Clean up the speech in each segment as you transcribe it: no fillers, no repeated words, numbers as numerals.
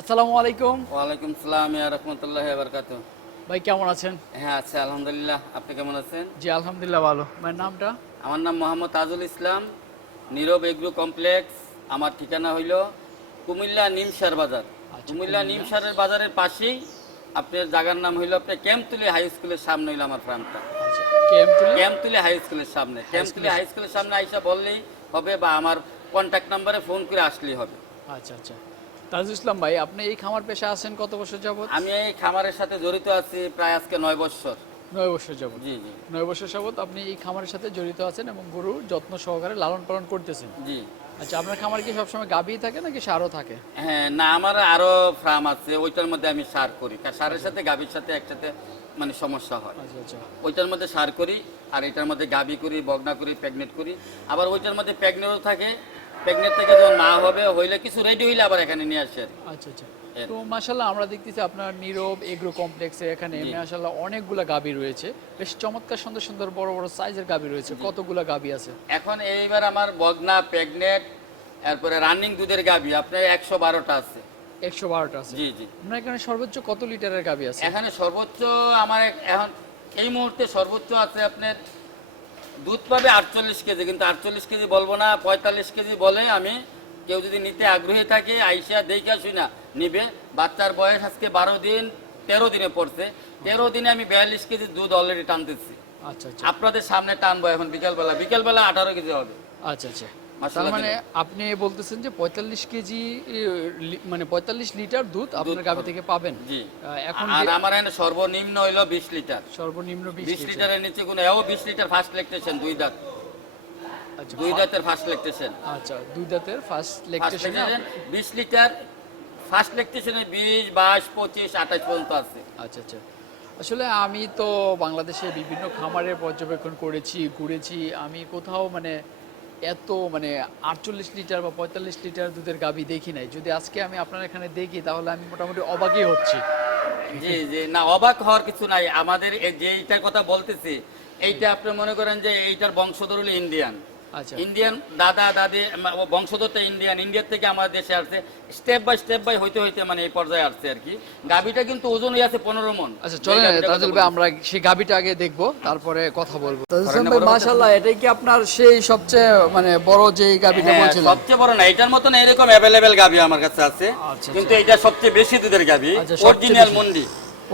আসসালামু আলাইকুম। ওয়ালাইকুম সালাম ইয়া রাহমাতুল্লাহি ওয়া বারাকাতুহু। ভাই কেমন আছেন? হ্যাঁ আছি আলহামদুলিল্লাহ। আপনি কেমন আছেন? জি আলহামদুলিল্লাহ ভালো। ভাইয়ের নামটা? আমার নাম মোহাম্মদ তাজুল ইসলাম, নীরব এগ্রো কমপ্লেক্স। আমার ঠিকানা হইল কুমিল্লা নিমসার বাজার। আচ্ছা, কুমিল্লা কুমিল্লা। নিমসারের বাজারের পাশেই আপনার জায়গার নাম হইল আপনার ক্যাম্পতুলি হাই স্কুলের সামনে হইল আমার ফার্মটা। আচ্ছা, কেএমটুলি। ক্যাম্পতুলি হাই স্কুলের সামনে, ক্যাম্পতুলি হাই স্কুলের সামনে আইসা বললেই হবে বা আমার কন্ট্যাক্ট নাম্বারে ফোন করে আসলেই হবে। আচ্ছা আচ্ছা। তাজুল ইসলাম ভাই, আপনি এই খামার পেশা আছেন কত বছর যাবত? আমি এই খামারের সাথে জড়িত আছি প্রায় আজকে 9 বছর। 9 বছর যাবত। জি জি 9 বছর যাবত আপনি এই খামারের সাথে জড়িত আছেন এবং গরু যত্ন সহকারে লালন পালন করতেছেন। জি। আচ্ছা, আপনার খামার কি সবসময় গাভী থাকে নাকি সারও থাকে? হ্যাঁ না, আমার আরো ফার্ম আছে, ওইটার মধ্যে আমি সার করি, কারণ সারের সাথে গাভীর সাথে একসাথে মানে সমস্যা হয়। আচ্ছা আচ্ছা। ওইটার মধ্যে সার করি, আর এটার মধ্যে গাভী করি, বগনা করি, প্রেগনেন্ট করি। আবার ওইটার মধ্যে প্রেগনেন্টও থাকে, প্রেগনেন্ট থেকে যখন মা হবে হইলে কিছু রেডি হইলে আবার এখানে নিয়ে আসে আর কি। আচ্ছা আচ্ছা। তো মাশাআল্লাহ আমরা দেখতেছি আপনার নীরব এগ্রো কমপ্লেক্সে এখানে জি। মাশাআল্লাহ অনেকগুলা গাভী রয়েছে। বেশ চমৎকার সুন্দর সুন্দর বড় বড় সাইজের গাভী রয়েছে। কতগুলা গাভী আছে? এখন এইবার আমার বগনা, প্রেগনেন্ট, এরপরে রানিং দুধের গাভী আপনার 112টা আছে। 112টা আছে। জি জি। আপনার এখানে সর্বোচ্চ কত লিটারের গাভী আছে? এখানে সর্বোচ্চ আমার এখন এই মুহূর্তে সর্বোচ্চ আছে আপনার দুধ পাবে 48 কেজি, কিন্তু 48 কেজি বলবো না, 45 কেজি বলে। আমি কেউ যদি নিতে আগ্রহী থাকে আইসা দেখে শুনা নিবে। বাচ্চার বয়স আজকে 12 দিন 13 দিনে পড়ছে। 13 দিনে আমি 42 কেজি দুধ অলরেডি টানতেছি। আচ্ছা আচ্ছা। আপনাদের সামনে টানবো এখন বিকেলবেলা 18 কেজি হবে। আচ্ছা আচ্ছা। তার মাশাআল্লাহ মানে দিলে। আপনি বলতেছেন যে 45 কেজি মানে 45 লিটার দুধ আপনার গাভী থেকে পাবেন। জি। এখন আর আমার এখানে সর্বনিম্ন হইলো 20 লিটার। সর্বনিম্ন 20 20 লিটার। লিটারের নিচে কোনো এও 20 লিটার ফার্স্ট ল্যাকটেশন, দুই দাঁত। আচ্ছা দুই দাঁতের ফার্স্ট ল্যাকটেশন। আচ্ছা, দুই দাঁতের ফার্স্ট ফার্স্ট লেকটেশনে ল্যাকটেশন 20 লিটার, ফার্স্ট ল্যাকটেশনে 20, 22, 25, 28 পর্যন্ত আছে। আচ্ছা আচ্ছা। আসলে আমি তো বাংলাদেশে বিভিন্ন খামারের পর্যবেক্ষণ করেছি, ঘুরেছি। আমি কোথাও মানে এত মানে 48 লিটার বা 45 লিটার দুধের গাভী দেখি নাই। যদি আজকে আমি আপনার এখানে দেখি তাহলে আমি মোটামুটি অবাকই হচ্ছি। জি জি, না অবাক হওয়ার কিছু নাই। আমাদের এইটার কথা বলতেছি, এইটা আপনি মনে করেন যে এইটার বংশধর হলো ইন্ডিয়ান। আচ্ছা ইন্ডিয়ান দাদা দাদি বংশধরটা ইন্ডিয়ান, ইন্ডিয়ার থেকে আমাদের দেশে আসছে। স্টেপ বাই হইতে হইতে মানে এই পর্যায়ে আসছে আর কি। গাভীটা কিন্তু ওজন হয়ে আছে 15 মণ। আচ্ছা, চলেন তাজুল ভাই আমরা সেই গাভীটা আগে দেখবো, তারপরে কথা বলবো। তাজুল না, ভাই বড় মাশাআল্লাহ, এটাই কি আপনার সেই সবচেয়ে মানে বড় যে গাভীটা হ্যাঁ, বলছিলেন? সবচেয়ে বড় না, এটার মতন এরকম অ্যাভেলেবেল গাভী আমার কাছে আছে, আচ্ছা, কিন্তু এটা সবচেয়ে বেশি দুধের গাভী। আচ্ছা, সবচেয়ে অরিজিনাল বেশি। মুন্ডি,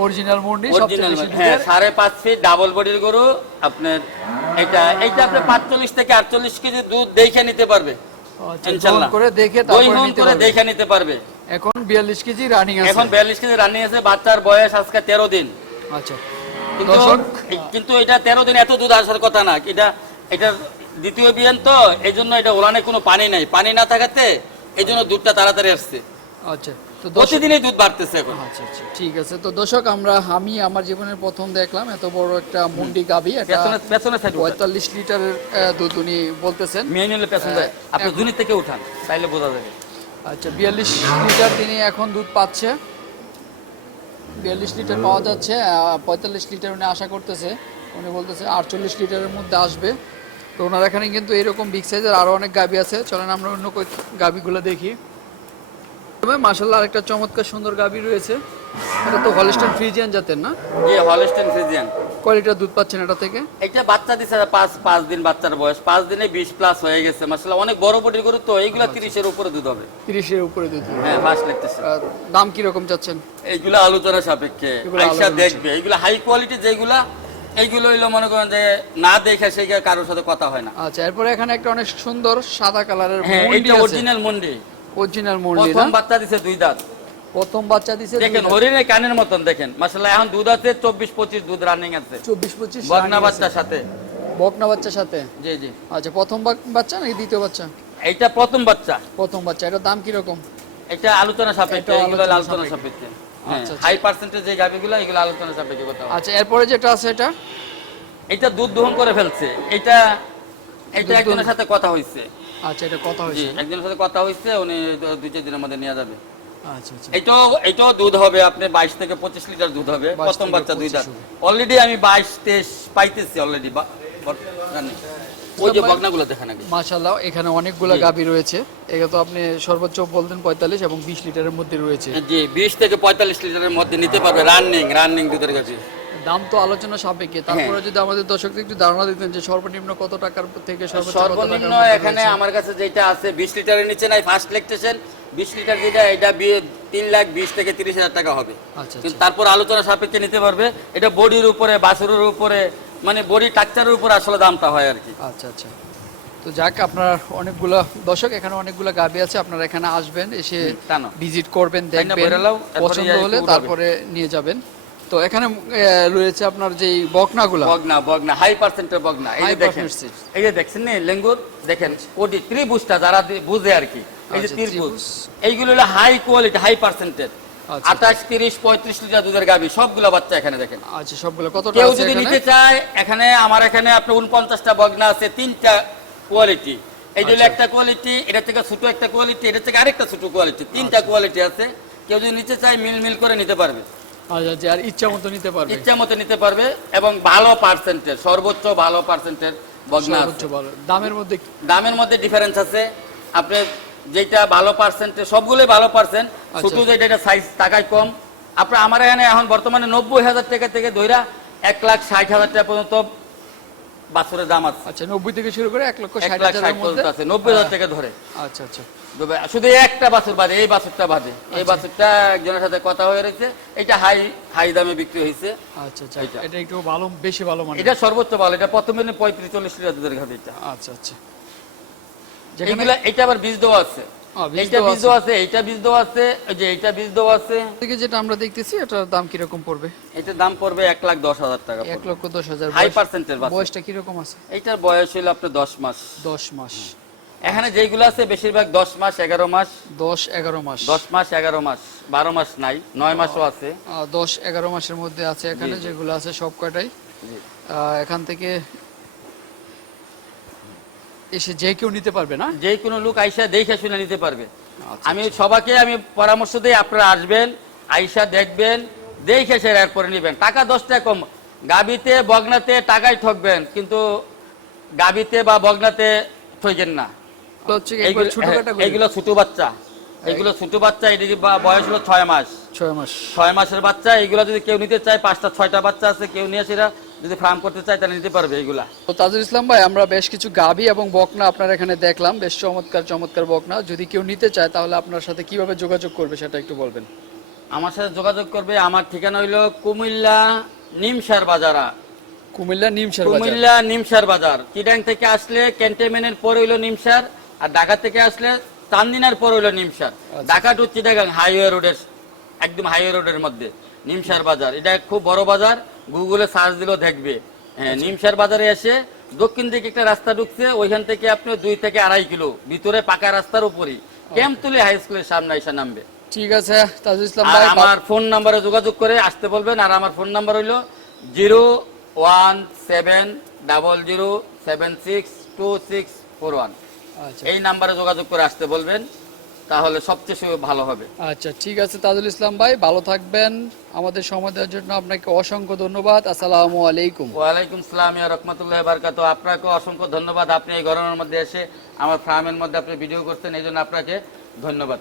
অরিজিনাল মুন্ডি সবচেয়ে অরিজিনাল, বেশি হ্যাঁ, দুধের। 5.5 ফিট ডাবল বডির গরু। আপনার এইটা আপনার 45 থেকে 48 কেজি দুধ দেখে নিতে পারবে আচ্ছা, ইনশাআল্লাহ। দহন করে দেখে দই তারপরে হন নিতে করে পারবে। দেখে নিতে পারবে। এখন 42 কেজি রানিং আছে। এখন 42 কেজি রানিং আছে, বাচ্চার বয়স আজকে 13 দিন। আচ্ছা কিন্তু দর্শক, কিন্তু এটা 13 দিন এত দুধ আসার কথা না। এটা দ্বিতীয় বিয়ান তো, এই জন্য এটা ওলানে কোনো পানি নাই, পানি না থাকাতে এই জন্য দুধটা তাড়াতাড়ি আসছে। আচ্ছা তো দর্শক, প্রতিদিনই দুধ বাড়তেছে এখন। আচ্ছা আচ্ছা ঠিক আছে। তো দর্শক, আমি আমার জীবনের প্রথম দেখলাম এত বড় একটা মুন্ডি গাভী। এটা পেছনে সাইড 45 লিটারের দুধ উনি বলতেছেন। মেনুয়ালি পেছনে আপনি জুনি থেকে উঠান, তাইলে বোঝা যাবে। আচ্ছা, 42 লিটার তিনি এখন দুধ পাচ্ছে। 42 লিটার পাওয়া যাচ্ছে। 45 লিটার উনি আশা করতেছে। উনি বলতেছে 48 লিটারের মধ্যে আসবে। তো ওনার এখানে কিন্তু এরকম বিগ সাইজের আরো অনেক গাভী আছে। চলেন আমরা অন্য গাভীগুলো দেখি। তবে মাশাআল্লাহ আরেকটা চমৎকার সুন্দর গাভী রয়েছে। এটা তো হলস্টাইন ফ্রিজিয়ান জাতের, না? জি, হলস্টাইন ফ্রিজিয়ান। কয় লিটার দুধ পাচ্ছেন এটা থেকে? এটা বাচ্চা দিছে 5 দিন, বাচ্চার বয়স 5 দিনে 20 প্লাস হয়ে গেছে। মাশাআল্লাহ অনেক বড় বডির গরু তো, এইগুলা 30 এর উপরে দুধ হবে। 30 এর উপরে দুধ। হ্যাঁ, ফার্স্ট লাগতেছে। দাম কি রকম চাচ্ছেন? এইগুলা আলোচনা সাপেক্ষে এগুলো আইসা আলোচনা দেখবে। এইগুলা হাই কোয়ালিটি যেগুলা, এইগুলো হইলো মনে করেন যে না দেখে সেই কারোর সাথে কথা হয় না। আচ্ছা, এরপরে এখানে একটা অনেক সুন্দর সাদা কালারের হ্যাঁ, মুন্ডি এটা আছে। অরিজিনাল মুন্ডি। অরিজিনাল মুন্ডি, না? প্রথম বাচ্চা দিছে 2 দাঁত। প্রথম বাচ্চা দিছে দুই দেখেন দাঁত। হরিণের কানের মতন দেখেন। মাশাআল্লাহ এখন দুধ আছে 24-25 দুধ রানিং আছে। 24-25 বকনা বাচ্চার সাথে। বকনা বাচ্চার সাথে। জি জি। আচ্ছা, প্রথম বাচ্চা নাকি দ্বিতীয় বাচ্চা? এইটা প্রথম বাচ্চা। প্রথম বাচ্চা। এটার দাম কি রকম? এটা আলোচনা সাপেক্ষে, এটাও এগুলো আলোচনা আলোচনা সাপেক্ষে। সাপেক্ষে। আচ্ছা, আচ্ছা। হাই পার্সেন্টেজ যে গাবিগুলো, এগুলো আলোচনা সাপেক্ষে কথা হয়। আচ্ছা, এরপরে যেটা আছে এটা? এটা দুধ দহন করে ফেলছে। এটা দুধ একজনের দহন। সাথে কথা হইছে। আচ্ছা, এটা কথা জি, হয়েছে। একজনের সাথে কথা হইছে, উনি 2-4 দিনের মধ্যে নিয়ে যাবে। আচ্ছা আচ্ছা। এটাও দুধ হবে আপনি 22 থেকে 25 লিটার দুধ হবে। 22 প্রথম থেকে বাচ্চা 2 দাঁত। 25 অলরেডি আমি 22-23 পাইতেছি অলরেডি। ওই যে বগনাগুলো দেখেন আগে। মাশাআল্লাহ, এখানে অনেকগুলা গাভী রয়েছে। এটা তো আপনি সর্বোচ্চ বলতেন 45 এবং 20 লিটারের মধ্যে রয়েছে। জি 20 থেকে 45 লিটারের মধ্যে নিতে পারবে রানিং দুধের গাভী। দাম তো আলোচনা সাপেক্ষে, তারপরে যদি আমাদের দর্শকদের একটু ধারণা দিতেন যে সর্বনিম্ন কত টাকার থেকে সর্বোচ্চ কত টাকার সর্বনিম্ন মধ্যে এখানে রয়েছে? আমার কাছে যেটা আছে 20 লিটারের নিচে নাই, ফার্স্ট ল্যাকটেশন 20 লিটার যেটা, এটা 3,20,000 থেকে 30,000 টাকা হবে। আচ্ছা কিন্তু আচ্ছা তারপর আলোচনা সাপেক্ষে নিতে পারবে। এটা বডির উপরে, বাছুরের উপরে, মানে বডি স্ট্রাকচারের উপরে আসলে দামটা হয় আর কি। আচ্ছা আচ্ছা। তো যাক, আপনার অনেকগুলা দর্শক, এখানে অনেকগুলা গাভী আছে, আপনারা এখানে আসবেন, এসে টানো। ভিজিট করবেন, তাই না, দেখবেন, বেরোলাও, তারপরে পছন্দ যাই হলে একটু উড়াবে। তারপরে নিয়ে যাবেন। তো এখানে রয়েছে আপনার যেই বকনাগুলা, বগনা হাই পার্সেন্টের বগনা, এই যে High দেখেন, percentage। এই যে দেখছেন না লেঙ্গুর, দেখেন ওটি ত্রিভুজটা যারা বুঝে আর কি, এই যে আচ্ছা, ত্রিভুজ, ত্রিভুজ। এইগুলো হলো হাই কোয়ালিটি, হাই পার্সেন্টের। আচ্ছা। 28, 30, 35 লিটার দুধের গাভী সবগুলো বাচ্চা এখানে দেখেন। আচ্ছা, সবগুলো কত টাকা কেউ আছে যদি এখানে? নিতে চায়, এখানে আমার এখানে আপনার 49টা বগনা আছে, 3টা কোয়ালিটি। এই হলো আচ্ছা। একটা কোয়ালিটি, এটা থেকে ছোট একটা কোয়ালিটি, এটা থেকে আরেকটা ছোট কোয়ালিটি, 3টা কোয়ালিটি আছে। কেউ যদি নিতে চায় মিল করে নিতে পারবে, আচ্ছা আচ্ছা, আর ইচ্ছা মতো নিতে পারবে, ইচ্ছা মতো নিতে পারবে। এবং ভালো পার্সেন্টের, সর্বোচ্চ ভালো পার্সেন্টের বগনা সর্বোচ্চ আছে। ভালো। দামের মধ্যে দামের মধ্যে ডিফারেন্স আছে। আপনি যেটা ভালো পার্সেন্টের, সবগুলোই ভালো পার্সেন্ট, ছোট যেটা এটা সাইজ টাকায় কম। আপনার আমার এখানে এখন বর্তমানে 90,000 টাকা থেকে ধইরা 1,60,000 টাকা পর্যন্ত বাছুরের দাম আছে। আচ্ছা, 90 থেকে শুরু করে 1,60,000 1,60,000 এর মধ্যে আছে, 90,000 টাকা ধরে। আচ্ছা আচ্ছা শুধু এই একটা বাছুর বাদে, এই বাছুরটা বাদে, এই বাছুরটা একজনের সাথে কথা হয়ে রয়েছে, এটা হাই দামে বিক্রি হয়েছে। আচ্ছা আচ্ছা, এইটা। এটা একটু ভালো, বেশি ভালো মানে। এটা সর্বোচ্চ ভালো, এটা প্রথমে 35-40 লিটার দুধের গাভী এটা। আচ্ছা আচ্ছা, এইগুলা, এটা আবার বীজ দেওয়া আছে, বীজ এইটা দেওয়া বীজ দেওয়া আছে, এইটা বীজ দেওয়া আছে, ওই যে এইটা বীজ দেওয়া আছে। থেকে যেটা আমরা দেখতেছি, এটার দাম কিরকম পড়বে? এটার দাম পড়বে 1,10,000 টাকা। 1,10,000। হাই পার্সেন্টের বাচ্চা। বয়সটা কিরকম আছে? এইটার বয়স হলো আপনার 10 মাস। 10 মাস। এখানে যেগুলো আছে বেশিরভাগ 10 মাস, 11 মাস, 10-11 মাস। 10 মাস, 11 মাস, 12 মাস নাই, 9 মাসও আছে। 10-11 মাসের মধ্যে আছে এখানে, জি, জি। যেগুলো আছে সব কয়টাই। জি। এখান থেকে এসে যে কেউ নিতে পারবে না? যে কোনো লোক আইসা দেখে শুনে নিতে পারবে। আচ্ছা, আমি সবাইকে পরামর্শ দিই, আপনারা আসবেন, আইসা দেখবেন, দেখে সে এরপরে নেবেন। টাকা 10 টাকা কম। গাবিতে বগনাতে টাকায় ঠকবেন, কিন্তু গাবিতে বা বগনাতে ঠকেন না। তো হচ্ছে একবার ছোট ক্যাটাগরি। এইগুলো ছোট বাচ্চা, এইগুলো ছোট বাচ্চা, এটি বয়স হলো 6 মাস। 6 মাস। 6 মাসের বাচ্চা। এইগুলো যদি কেউ নিতে চায়, 5টা-6টা বাচ্চা আছে, কেউ নিয়ে সেটা যদি ফার্ম করতে চায় তাহলে নিতে পারবে এইগুলা। তো তাজুল ইসলাম ভাই, আমরা বেশ কিছু গাভী এবং বকনা আপনার এখানে দেখলাম, বেশ চমৎকার বকনা। যদি কেউ নিতে চায় তাহলে আপনার সাথে কিভাবে যোগাযোগ করবে সেটা একটু বলবেন। আমার সাথে যোগাযোগ করবে, আমার ঠিকানা হইলো কুমিল্লা নিমসার বাজারা। কুমিল্লা নিমসার বাজার। কুমিল্লা নিমসার বাজার। চিটাং থেকে আসলে ক্যান্টনমেন্টের পরে হইলো নিমসার, আর ঢাকা থেকে আসলে চান্দিনার পরে হইলো নিমসার। ঢাকা টু চিটাগাং হাইওয়ে রোডের, একদম হাইওয়ে রোডের মধ্যে নিমসার বাজার। এটা খুব বড় বাজার, গুগলে সার্চ দিলেও দেখবে। হ্যাঁ, নিমসার বাজারে এসে দক্ষিণ দিকে একটা রাস্তা ঢুকছে, ওইখান থেকে আপনি 2 থেকে 2.5 কিলো ভিতরে পাকা রাস্তার উপরই ক্যাম্পতুলি হাই স্কুলের সামনে এসে নামবে। ঠিক আছে তাজুল ইসলাম আর ভাই, আমার ফোন নাম্বারে যোগাযোগ করে আসতে বলবেন। আর আমার ফোন নাম্বার হইলো 01700762641। আচ্ছা এই নাম্বারে যোগাযোগ করে আসতে বলবেন, তাহলে সবচেয়ে ভালো হবে। আচ্ছা, ঠিক আছে তাজুল ইসলাম ভাই, ভালো থাকবেন। আমাদের সময় দেওয়ার জন্য আপনাকে অসংখ্য ধন্যবাদ। আসসালামু আলাইকুম। ওয়ালাইকুম সালাম ইয়া রাহমাতুল্লাহি ওয়া বারাকাতুহু। আপনাকে অসংখ্য ধন্যবাদ। আপনি এই গরমের মধ্যে এসে আমার ফার্মের মধ্যে আপনি ভিডিও করছেন, এই জন্য আপনাকে ধন্যবাদ।